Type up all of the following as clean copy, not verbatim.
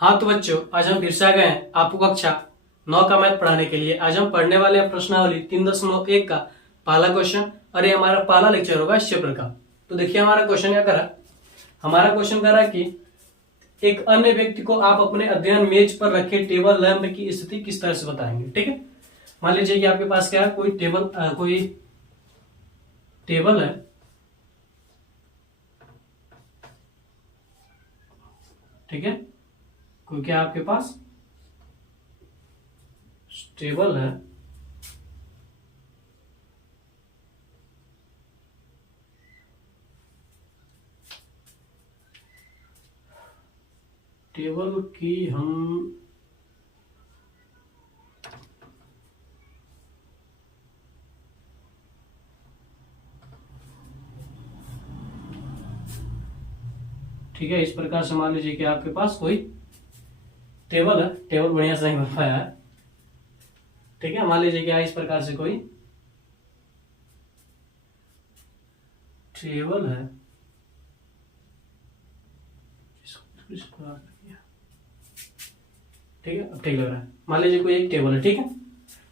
हाँ तो बच्चों, आज हम फिर से आ गए हैं आपको कक्षा 9 का मैथ पढ़ाने के लिए। आज हम पढ़ने वाले हैं प्रश्नावली 3.1 का पहला क्वेश्चन, और ये हमारा पहला लेक्चर होगा इस चैप्टर का। तो देखिए हमारा क्वेश्चन क्या करा। हमारा क्वेश्चन करा कि एक अन्य व्यक्ति को आप अपने अध्ययन मेज पर रखे टेबल लैंप की स्थिति किस तरह से बताएंगे। ठीक है, मान लीजिए कि आपके पास क्या है, कोई टेबल है। ठीक है, कोई क्या आपके पास टेबल है, टेबल की हम ठीक है, इस प्रकार से मान लीजिए कि आपके पास कोई टेबल है। टेबल बढ़िया से नहीं बन पाया है। ठीक है, मान लीजिए कि इस प्रकार से कोई टेबल है। ठीक है, अब ठीक लग रहा है। मान लीजिए कोई एक टेबल है। ठीक है,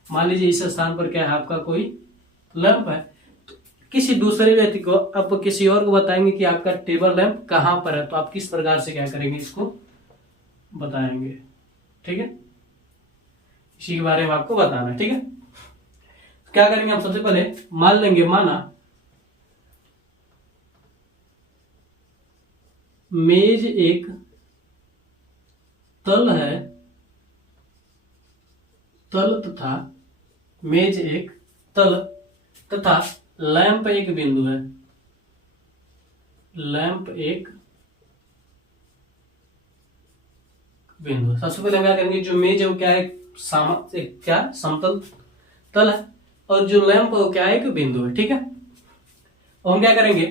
मान लीजिए इस स्थान पर क्या है, आपका कोई लैंप है। तो किसी दूसरे व्यक्ति को, आप किसी और को बताएंगे कि आपका टेबल लैंप कहां पर है, तो आप किस प्रकार से क्या करेंगे, इसको बताएंगे। ठीक है, इसी के बारे में आपको बताना है। ठीक है, क्या करेंगे हम, सबसे पहले मान लेंगे, माना मेज एक तल है, तल तथा मेज एक तल तथा लैंप एक बिंदु है। लैंप एक बिंदु। सबसे पहले हम क्या करेंगे, जो मेज है वो क्या है, एक क्या समतल तल है, और जो लैंप है वो क्या है, एक बिंदु है। ठीक है, और हम क्या करेंगे,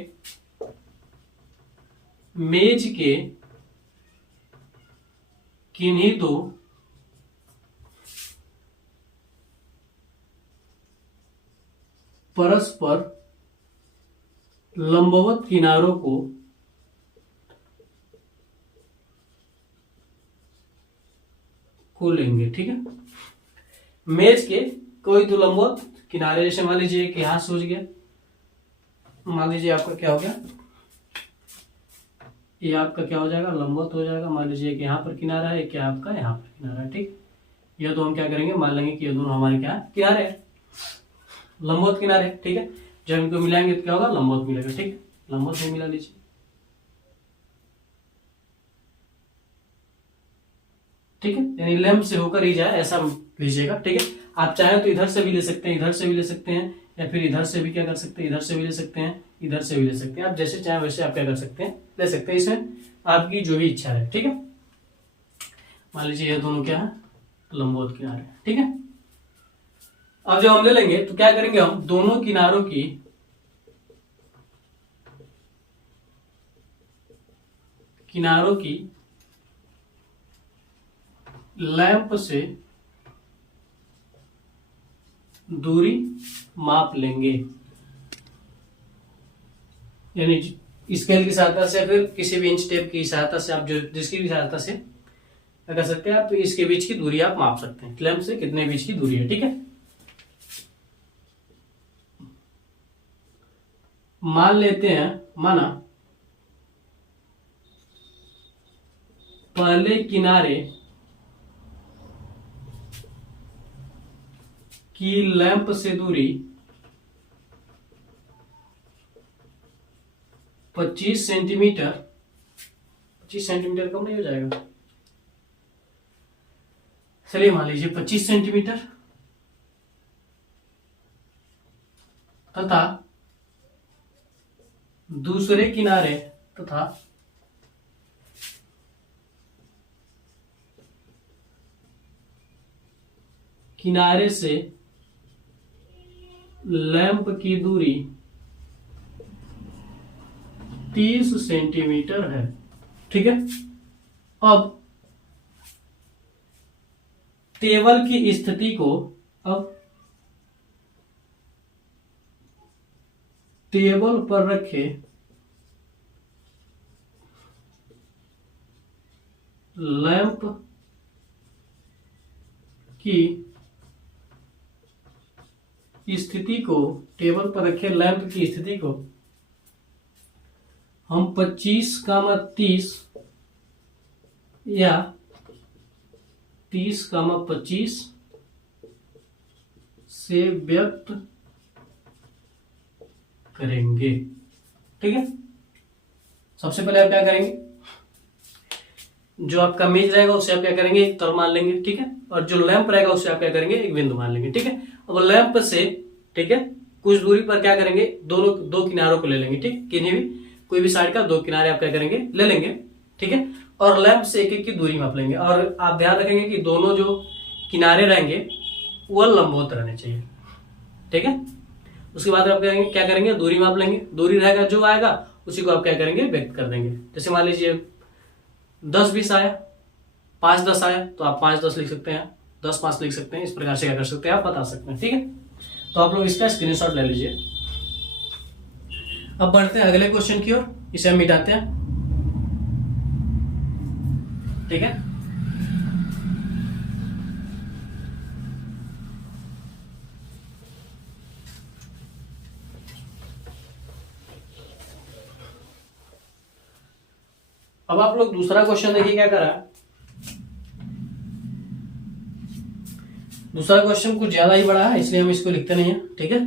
मेज के किन्हीं दो परस्पर लंबवत किनारों को लेंगे। ठीक है, मेज के कोई दो लंबवत किनारे, जैसे मान लीजिए कि यहां सूझ गया, मान लीजिए आपका क्या हो गया, ये आपका क्या हो जाएगा, लंबवत हो जाएगा। मान लीजिए कि यहाँ पर किनारा है, क्या आपका यहाँ पर किनारा है। ठीक, ये तो हम क्या करेंगे, मान लेंगे कि ये दोनों हमारे क्या किनारे हैं, लंबवत किनारे। ठीक है, जब इनको मिलाएंगे तो क्या होगा, लंबवत मिलेगा। ठीक है, लंबवत में मिला लीजिए। ठीक है, यानी लैंप से होकर ही जाए ऐसा लीजिएगा। ठीक है, आप चाहे तो इधर से भी ले सकते हैं, इधर से भी ले सकते हैं, या फिर इधर से भी क्या कर सकते हैं, इधर से भी ले सकते हैं, इधर से भी ले सकते हैं। आप जैसे चाहे वैसे आप क्या कर सकते हैं, ले सकते हैं, इसमें आपकी जो भी इच्छा है। ठीक है, मान लीजिए ये दोनों क्या है, लंबवत किनारे। ठीक है, अब जब हम ले लेंगे तो क्या करेंगे, हम दोनों किनारों की लैंप से दूरी माप लेंगे। यानी स्केल की सहायता से, फिर किसी भी इंच टेप की सहायता से, आप जो जिसकी भी सहायता से क्या कर सकते हैं, आप इसके बीच की दूरी आप माप सकते हैं, लैंप से कितने बीच की दूरी है। ठीक है, मान लेते हैं, माना पहले किनारे की लैंप से दूरी 25 सेंटीमीटर, 25 सेंटीमीटर कम नहीं हो जाएगा, चलिए मान लीजिए 25 सेंटीमीटर, तथा दूसरे किनारे तथा किनारे से लैंप की दूरी 30 सेंटीमीटर है। ठीक है, अब टेबल की स्थिति को, अब टेबल पर रखे लैंप की स्थिति को, टेबल पर रखे लैंप की स्थिति को हम 25, 30 या 30, 25 से व्यक्त करेंगे। ठीक है, सबसे पहले आप क्या करेंगे, जो आपका मेज रहेगा उसे आप क्या करेंगे, एक तल मान लेंगे। ठीक है, और जो लैंप रहेगा उसे आप क्या करेंगे, एक बिंदु मान लेंगे। ठीक है, अब लैंप से, ठीक है, कुछ दूरी पर क्या करेंगे, दो किनारों को ले लेंगे। ठीक, किन्हीं भी, कोई भी साइड का दो किनारे आप क्या करेंगे, ले लेंगे। ठीक है, और लैंप से एक एक की दूरी माप लेंगे। और आप ध्यान रखेंगे कि दोनों जो किनारे रहेंगे वह लंबवत रहने चाहिए। ठीक है, उसके बाद आप क्या करेंगे, दूरी माप लेंगे। दूरी रहेगा जो आएगा उसी को आप क्या करेंगे, व्यक्त कर देंगे। जैसे मान लीजिए 10, 20 आया, 5, 10 आया, तो आप 5, 10 लिख सकते हैं, 10, 5 लिख सकते हैं। इस प्रकार से क्या कर सकते हैं, आप बता सकते हैं। ठीक है, तो आप लोग इसका स्क्रीनशॉट ले लीजिए। अब बढ़ते हैं अगले क्वेश्चन की ओर, इसे हम मिटाते हैं। ठीक है, अब आप लोग दूसरा क्वेश्चन देखिए क्या करा है। दूसरा क्वेश्चन कुछ ज्यादा ही बड़ा है, इसलिए हम इसको लिखते नहीं है। ठीक है,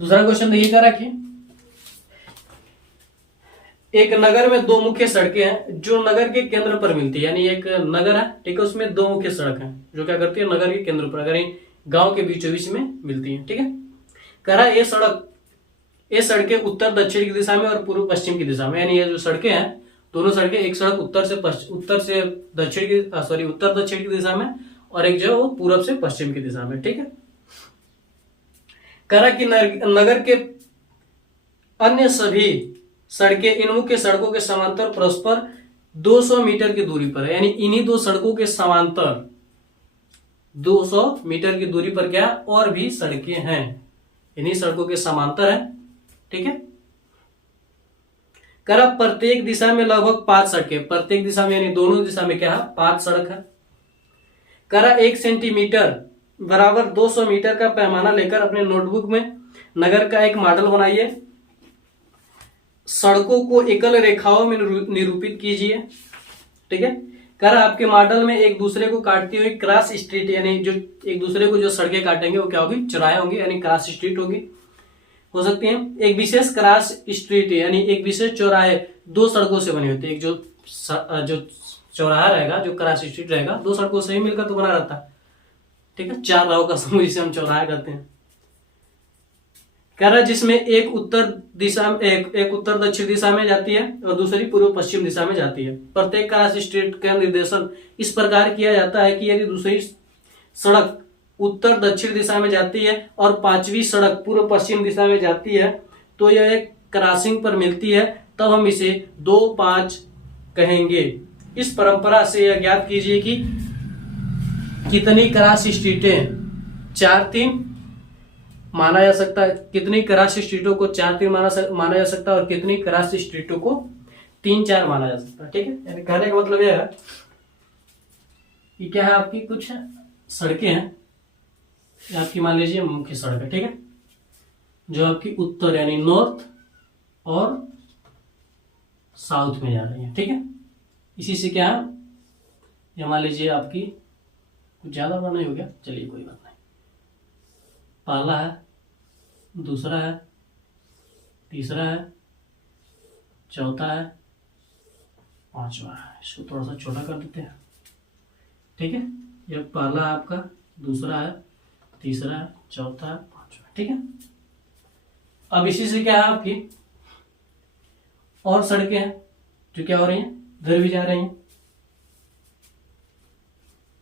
दूसरा क्वेश्चन देखिए क्या रखिए, एक नगर में दो मुख्य सड़कें हैं जो नगर के केंद्र पर मिलती है। यानी एक नगर है, ठीक है, उसमें दो मुख्य सड़क हैं जो क्या करती है, नगर के केंद्र पर, अगर गांव के बीचों बीच में मिलती है। ठीक है, कह रहा है ये सड़कें उत्तर दक्षिण की दिशा में और पूर्व पश्चिम की दिशा में, यानी ये जो सड़कें हैं, दोनों सड़कें, एक सड़क उत्तर से दक्षिण की, उत्तर दक्षिण की दिशा में, और एक जो है वो पूर्व से पश्चिम की दिशा में। ठीक है, कह रहा कि नगर के अन्य सभी सड़कें इन मुख्य सड़कों के समांतर परस्पर 200 मीटर की दूरी पर है। यानी इन्हीं दो सड़कों के समांतर 200 मीटर की दूरी पर क्या और भी सड़कें हैं, इन्हीं सड़कों के समांतर है। ठीक है, करा प्रत्येक दिशा में लगभग 5 सड़कें, प्रत्येक दिशा में यानी दोनों दिशा में क्या है, 5 सड़क है। करा 1 सेंटीमीटर बराबर 200 मीटर का पैमाना लेकर अपने नोटबुक में नगर का एक मॉडल बनाइए। सड़कों को एकल रेखाओं में निरूपित कीजिए। ठीक है, कर आपके मॉडल में एक दूसरे को काटती हुई क्रॉस स्ट्रीट, यानी जो एक दूसरे को जो सड़कें काटेंगे वो क्या होगी, चौराहे होंगे, यानी क्रॉस स्ट्रीट होगी, हो सकती है। एक विशेष क्रॉस स्ट्रीट यानी एक विशेष चौराहे दो सड़कों से बनी होती है। एक जो चौराहा रहेगा, जो क्रॉस स्ट्रीट रहेगा, दो सड़कों से ही मिलकर तो बना रहता है। ठीक है, 4 राहों का समूह जिसे हम चौराहा कहते हैं। कह रहा है जिसमें एक उत्तर दक्षिण दिशा में जाती है और दूसरी पूर्व पश्चिम दिशा में जाती है। प्रत्येक क्रॉस स्ट्रीट का निर्देशन इस प्रकार किया जाता है कि यदि दूसरी सड़क उत्तर दक्षिण दिशा में जाती है और 5वीं सड़क पूर्व पश्चिम दिशा में जाती है तो यह एक क्रॉसिंग पर मिलती है, तब हम इसे 2-5 कहेंगे। इस परंपरा से यह ज्ञात कीजिए कि कितनी क्रॉस स्ट्रीटें 4-3 माना जा सकता है, कितनी क्रॉस स्ट्रीटों को 4-3 माना जा सकता है और कितनी क्रॉस स्ट्रीटों को 3-4 माना जा सकता है। ठीक है, यानी कहने का मतलब यह है कि क्या है, आपकी कुछ सड़कें हैं, आपकी मान लीजिए मुख्य सड़क है। ठीक है, जो आपकी उत्तर यानी नॉर्थ और साउथ में जा रही है। ठीक है, इसी से क्या है, या मान लीजिए आपकी कुछ ज्यादा बड़ा नहीं हो गया, चलिए कोई बात नहीं। पहला है, दूसरा है, तीसरा है, चौथा है, पांचवा है। इसको थोड़ा सा छोटा कर देते हैं। ठीक है, ये पहला है आपका, दूसरा है, तीसरा है, चौथा है, पांचवा। ठीक है, अब इसी से क्या है, आपकी और सड़कें हैं जो क्या हो रही हैं, इधर भी जा रही हैं।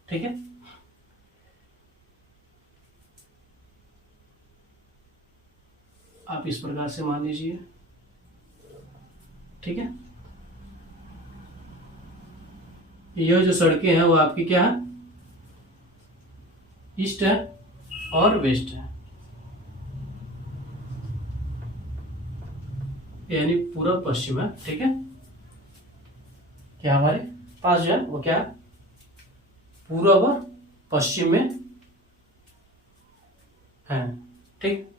ठीक है, आप इस प्रकार से मान लीजिए। ठीक है, यह जो सड़कें हैं वो आपकी क्या है, ईस्ट है और वेस्ट है, यानी पूर्व पश्चिम है। ठीक है, क्या हमारे पास जो है वो क्या है, पूर्व और पश्चिम में है। ठीक,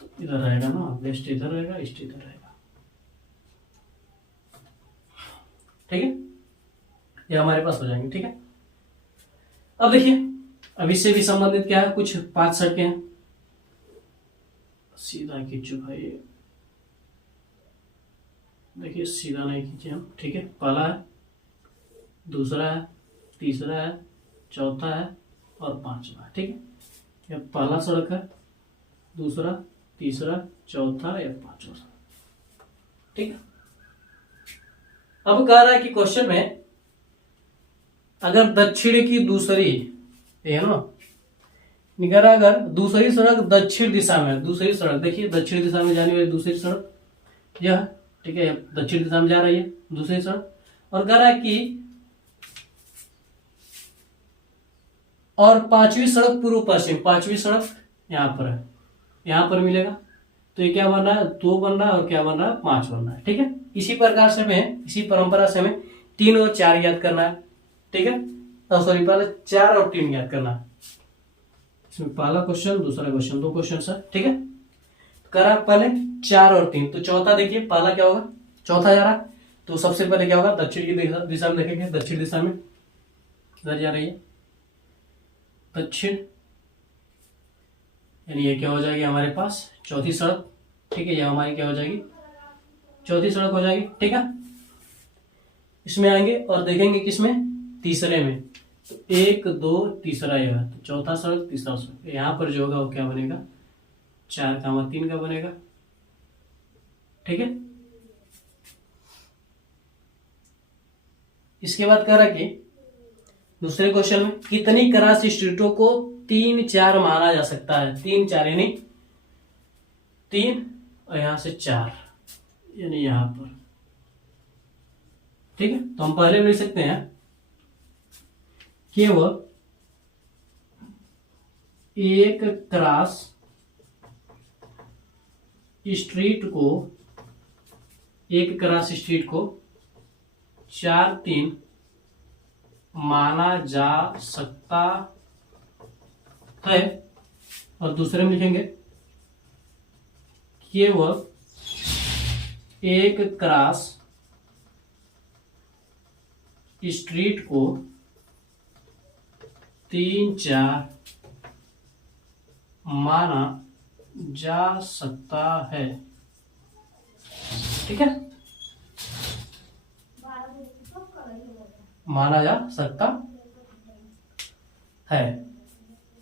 तो इधर रहेगा ना, वेस्ट इधर रहेगा, ईस्ट इधर रहेगा। ठीक है, ये हमारे पास हो जाएंगे। ठीक है, अब देखिए अब इससे भी संबंधित क्या है, कुछ 5 सड़कें हैं। सीधा खींचो भाई, देखिए सीधा नहीं खींचे हम। ठीक है, पहला है, दूसरा है, तीसरा है, चौथा है और पांचवा है। ठीक है, यह पहला सड़क है, दूसरा, तीसरा, चौथा या पांचवा सड़क। ठीक है, अब कह रहा है कि क्वेश्चन में अगर दक्षिण की दूसरी, ये ना निकल रहा, अगर दूसरी सड़क दक्षिण दिशा में, दूसरी सड़क देखिए दक्षिण दिशा में जाने वाली दूसरी सड़क यह, ठीक है, दक्षिण दिशा में जा रही है दूसरी सड़क, और कह रहा है कि और पांचवी सड़क पूर्व पश्चिम, पांचवी सड़क यहां पर है, यहां पर मिलेगा। तो ये क्या बन रहा है, 2 बन रहा है, और क्या बन रहा है, 5 बन रहा है। ठीक है, इसी प्रकार से हमें, इसी परंपरा से हमें 3 और 4 याद करना है। ठीक है, तो सॉरी पहले 4 और 3 याद करना है। इसमें पहला क्वेश्चन, दूसरा क्वेश्चन, 2 क्वेश्चन है। ठीक है, तो करा पहले 4 और 3, तो चौथा देखिए पहला क्या होगा, चौथा जा रहा है, तो सबसे पहले क्या होगा, दक्षिण की दिशा में देखेंगे, दक्षिण दिशा में किधर जा रही है, दक्षिण, यानी ये क्या हो जाएगी हमारे पास, चौथी सड़क। ठीक है, ये हमारी क्या हो जाएगी, चौथी सड़क हो जाएगी। ठीक है, इसमें आएंगे और देखेंगे किसमें, तीसरे में, तो 1 2 तीसरा ये है, तो चौथा सड़क, तीसरा सड़क, यहाँ पर जो होगा वो क्या बनेगा, 4, 3 का बनेगा। ठीक है, इसके बाद कह रहा कि दूसरे क्वेश्चन में कितनी क्रॉस स्ट्रीटों को 3 4 माना जा सकता है, 3 4 यानी 3 और यहां से 4 यानी यहां पर। ठीक है, तो हम पहले लिख सकते हैं केवल एक क्रॉस स्ट्रीट को, एक क्रॉस स्ट्रीट को 4 3 माना जा सकता है, और दूसरे में लिखेंगे केवल एक क्रॉस स्ट्रीट को 3 4 माना जा सकता है। ठीक है, माना जा सकता है।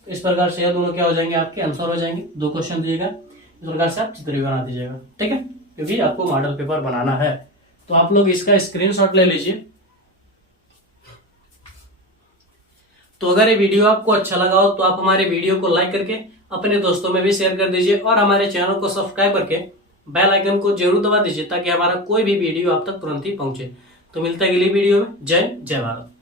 इस प्रकार से यह दोनों क्या हो जाएंगे, आपके आंसर हो जाएंगे। 2 क्वेश्चन दिएगा, इस प्रकार से आप चित्र भी बना दीजिएगा। ठीक है, क्योंकि आपको मॉडल पेपर बनाना है, तो आप लोग इसका स्क्रीनशॉट ले लीजिए। तो अगर ये वीडियो आपको अच्छा लगा हो तो आप हमारे वीडियो को लाइक करके अपने दोस्तों में भी शेयर कर दीजिए, और हमारे चैनल को सब्सक्राइब करके बेल आइकन को जरूर दबा दीजिए, ताकि हमारा कोई भी वीडियो आप तक तुरंत ही पहुंचे। तो मिलता है अगली वीडियो में। जय भारत।